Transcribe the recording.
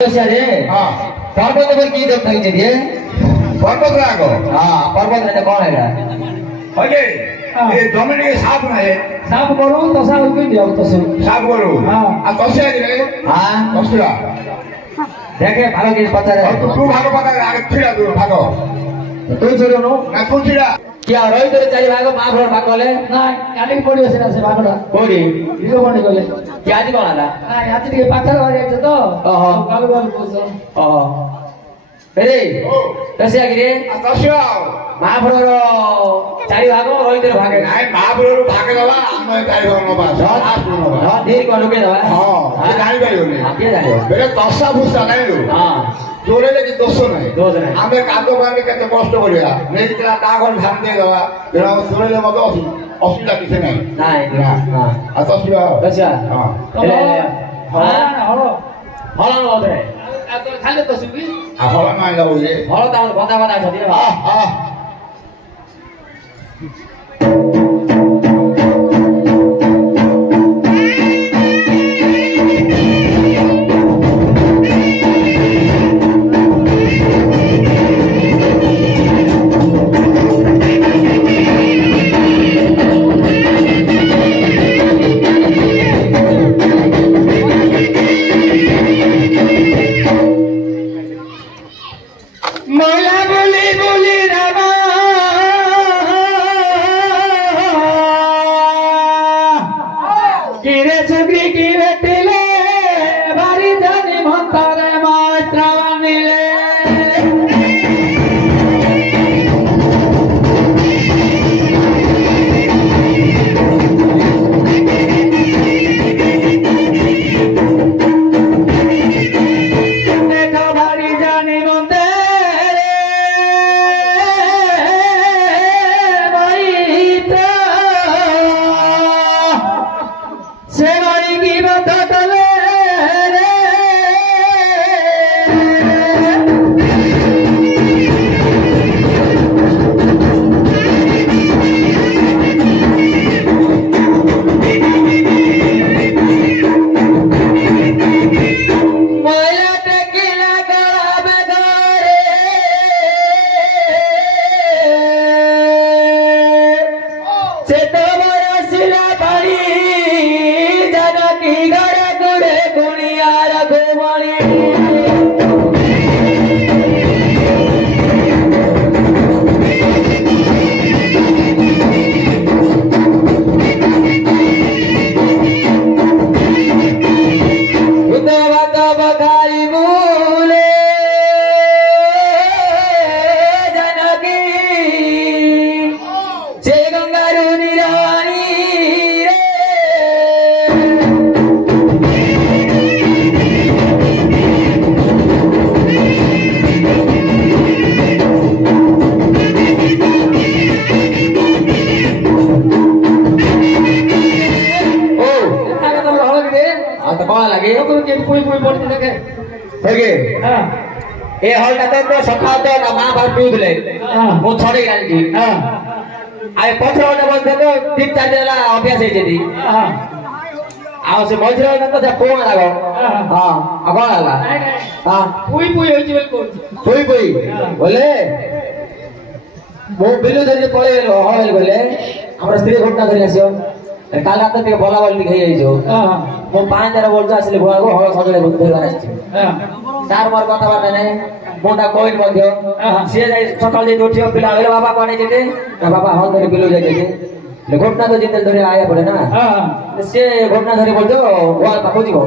पर्वत पर की देवता की चलिए पर्वत रागो पर्वत रहते कौन है ओके ये जमीन के साफ नहीं साफ करू तो साफ क्यों दिया तो साफ करू आ तसे रे तसरा देखे भालो के पता रे तू भागो पता आगे छिड़ा तू भागो तू छोड़ो नो ना तू छिड़ा क्या रोई तोरे चारि भागो मां घर भागले ना काली पड़ी से ना से भागड़ा कोरी इलो बने गले क्या आज कोन आला ना यात्री के पाखर वाले छ तो ओहो गाल गाल पूछो ओहो रे तसे आगिरे तसरा मां घर चारि भागो रोई तोरे भागे नाइ मां घर भागे दवा हम चारि भाग न बा हां धीर को लुके दवा हां जानि पाइयोनी हां के जानियो बेले तसा भूसा नै लो हां जोरे लेके दोष नहीं हमें कादो मारने के कष्ट करिया नहीं तेरा दागन ध्यान दे दवा तेरा जोरे ले मत असुविधा किसे नहीं ना आ तो शिवा अच्छा हां ले हलो हलो बोले आ तो खाले तो सुबी आ होला माइ लाओ ये हलो त बता बता छ दिने ए हलटा तो सखा तो ना मां बाप पिउले मो छडे गाली आए पथर वाला बोलते तो 3-4 दिन अभ्यास है जेदी आ से मजरा न तो कोन लागो हां आ कोन आला हां पुई पुई होई जेल को पुई बोले मो बिलु धरि पळे गेलो हल बोले हमर स्त्री घटना धरि आसियो काल रात के बोला बोली गई है जो मो 5 बोल आसले बुआ को हल सजले धरि आछि तार मोर कथा बात नै मोटा कोइन मध्य से जाई सकाल जे उठियो पिला हेलो बाबा कोने जेते ना बाबा हल धरि बिलु जाई जेते घटना तो जिंदल धरि आया पड़े ना से घटना धरि बोल दो वाल पाको जीवो